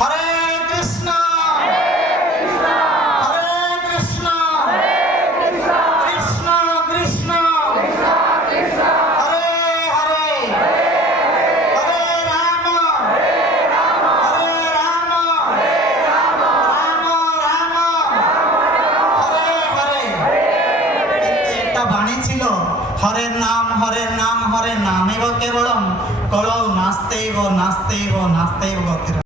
হরে কৃষ্ণ হরে কৃষ্ণ কৃষ্ণ কৃষ্ণ হরে হরে হরে রাম হরে রাম রাম রাম হরে হরে। কিন্তু একটা বাণী ছিল, হরের নাম হরের নাম হরে নামেব কেবলম কলৌ নাস্তেইব নাস্তেইব নাস্তেইব গতির।